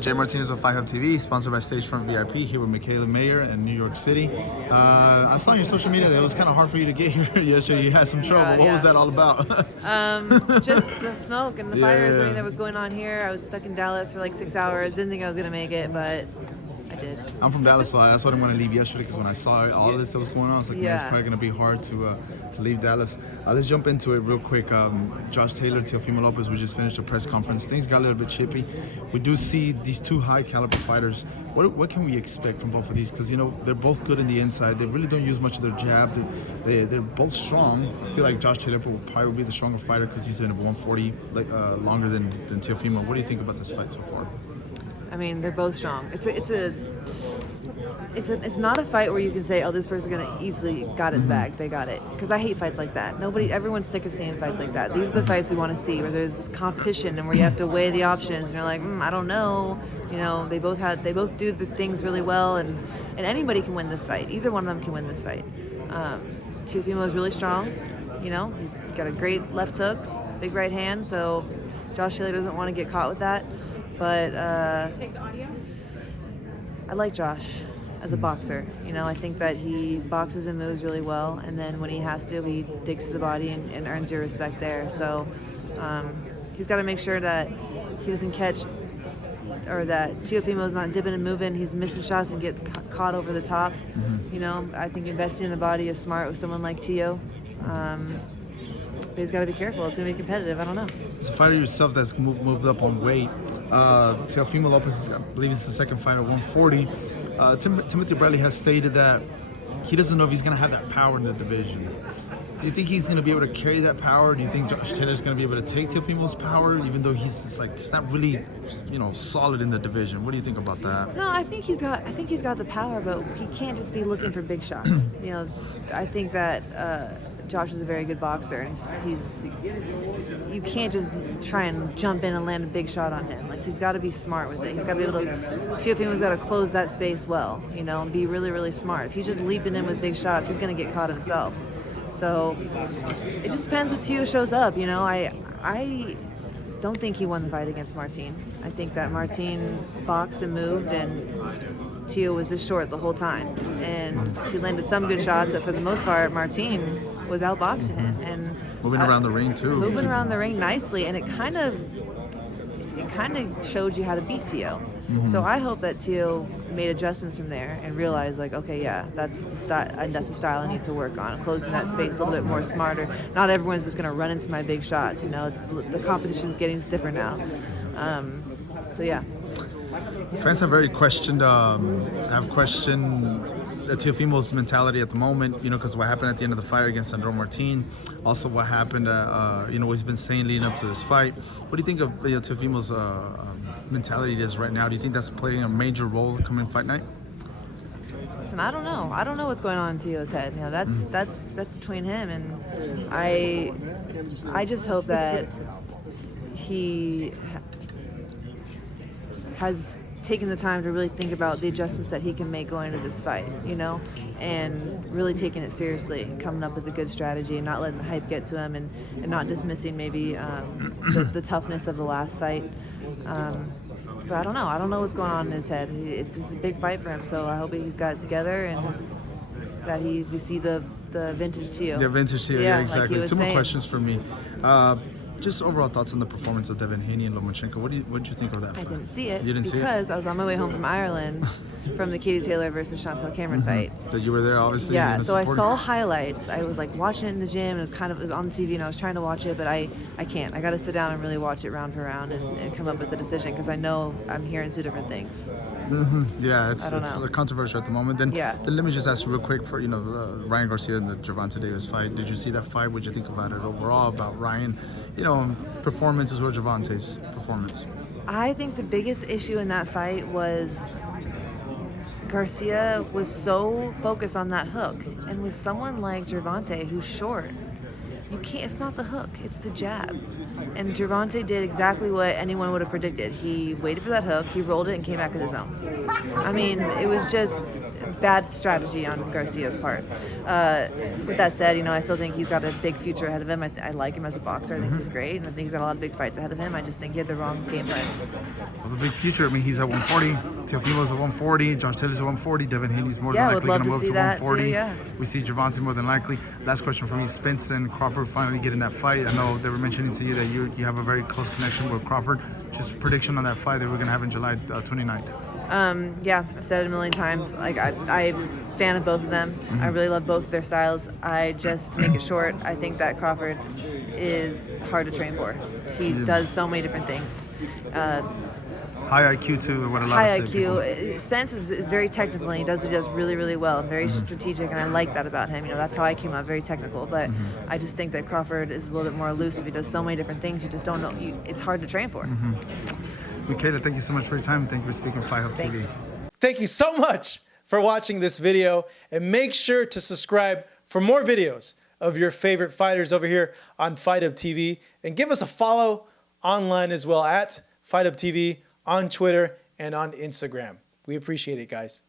Jahir Martinez with Fight Hub TV, sponsored by Stagefront VIP, here with Mikaela Mayer in New York City. I saw on your social media that it was kind of hard for you to get here yesterday. You had some trouble. What was that all about? Just the smoke and the fires. I mean, that was going on here. I was stuck in Dallas for like 6 hours. Didn't think I was going to make it, but I did. I'm from Dallas, so that's why I didn't want to leave yesterday, because when I saw all of this that was going on, I was like, man, it's probably going to be hard to leave Dallas. Let's jump into it real quick. Josh Taylor, Teofimo Lopez, we just finished a press conference. Things got a little bit chippy. We do see these two high-caliber fighters. What can we expect from both of these? Because, you know, they're both good in the inside. They really don't use much of their jab. They're both strong. I feel like Josh Taylor will probably be the stronger fighter because he's in 140 longer than Teofimo. What do you think about this fight so far? I mean, they're both strong. It's not a fight where you can say, oh, this person's gonna easily got it back. They got it. Because I hate fights like that. Everyone's sick of seeing fights like that. These are the fights we want to see, where there's competition and where you have to weigh the options. And you're like, I don't know. You know, they both do the things really well, and anybody can win this fight. Either one of them can win this fight. Teofimo is really strong. You know, he's got a great left hook, big right hand. So Josh Taylor doesn't want to get caught with that. But I like Josh as a boxer. You know, I think that he boxes and moves really well, and then when he has to, he digs to the body and earns your respect there. So he's got to make sure that he doesn't catch, or that Teofimo's not dipping and moving. He's missing shots and get caught over the top. You know, I think investing in the body is smart with someone like Teo. But he's got to be careful. It's going to be competitive. I don't know. As a fighter yourself that's moved up on weight, Teofimo Lopez, I believe it's the second fight at 140. Timothy Bradley has stated that he doesn't know if he's going to have that power in the division. Do you think he's going to be able to carry that power? Do you think Josh Taylor's going to be able to take Teofimo's power, even though he's not really, solid in the division? What do you think about that? No, I think he's got the power, but he can't just be looking for big shots. You know, I think that Josh is a very good boxer, and you can't just try and jump in and land a big shot on him. Like, he's got to be smart with it. He's got to be able to. Teofimo's got to close that space well, and be really, really smart. If he's just leaping in with big shots, he's going to get caught himself. So it just depends what Teo shows up. I don't think he won the fight against Martin. I think that Martin boxed and moved, and Teo was this short the whole time. And he landed some good shots, but for the most part, Martin was outboxing him and moving around the ring too. Moving around the ring nicely, and it kind of showed you how to beat Teo. So I hope that Teo made adjustments from there and realized, like, okay, yeah, that's the style I need to work on. Closing that space a little bit more smarter. Not everyone's just going to run into my big shots. The competition's getting stiffer now. So yeah. Fans have questioned Teofimo's mentality at the moment, because what happened at the end of the fight against Errol Martin, also what happened, what he's been saying leading up to this fight. What do you think of Teofimo's mentality is right now? Do you think that's playing a major role coming fight night? Listen, I don't know. I don't know what's going on in Teo's head. That's between him, and I just hope that he has taken the time to really think about the adjustments that he can make going into this fight, and really taking it seriously and coming up with a good strategy and not letting the hype get to him, and not dismissing maybe the toughness of the last fight. But I don't know. I don't know what's going on in his head. It's a big fight for him, so I hope he's got it together and that we see the vintage Teo. The vintage Teo, yeah, exactly. Like Two more questions from me. Just overall thoughts on the performance of Devin Haney and Lomachenko. What did you think of that fight? I didn't see it. You didn't see it? Because I was on my way home from Ireland from the Katie Taylor versus Chantel Cameron fight. That you were there, obviously. Yeah, so I saw highlights. I was watching it in the gym, and it was on TV, and I was trying to watch it, but I can't. I got to sit down and really watch it round for round and come up with a decision, because I know I'm hearing two different things. Yeah, it's a controversy at the moment. Then let me just ask you real quick for Ryan Garcia and the Gervonta Davis fight. Did you see that fight? What did you think about it overall? About Ryan, performance as well as Gervonta's performance? I think the biggest issue in that fight was Garcia was so focused on that hook, and with someone like Gervonta who's short, you can't. It's not the hook; it's the jab. And Gervonta did exactly what anyone would have predicted. He waited for that hook, he rolled it, and came back with his own. I mean, it was just bad strategy on Garcia's part. With that said, I still think he's got a big future ahead of him. I like him as a boxer. I think he's great, and I think he's got a lot of big fights ahead of him. I just think he had the wrong game plan. Well, the big future, I mean, he's at 140. Teofimo's at 140. Josh Taylor's at 140. Devin Haney's more than likely going to move to 140. Too, yeah. We see Gervonta more than likely. Last question for me, Spence and Crawford finally getting that fight. I know they were mentioning to you that you have a very close connection with Crawford. Just a prediction on that fight that we're going to have in July 29th. Yeah, I've said it a million times. Like I'm a fan of both of them. I really love both of their styles. To make it short, I think that Crawford is hard to train for. He does so many different things. High IQ too, what a lot High of people. IQ. Spence is very technical, and he does what he does really, really well, and very strategic, and I like that about him. That's how I came out, very technical. But I just think that Crawford is a little bit more elusive. He does so many different things. You just don't know. It's hard to train for. Mikaela, thank you so much for your time. Thank you for speaking Fight Hub TV. Thank you so much for watching this video, and make sure to subscribe for more videos of your favorite fighters over here on Fight Hub TV, and give us a follow online as well at Fight Hub TV on Twitter and on Instagram. We appreciate it, guys.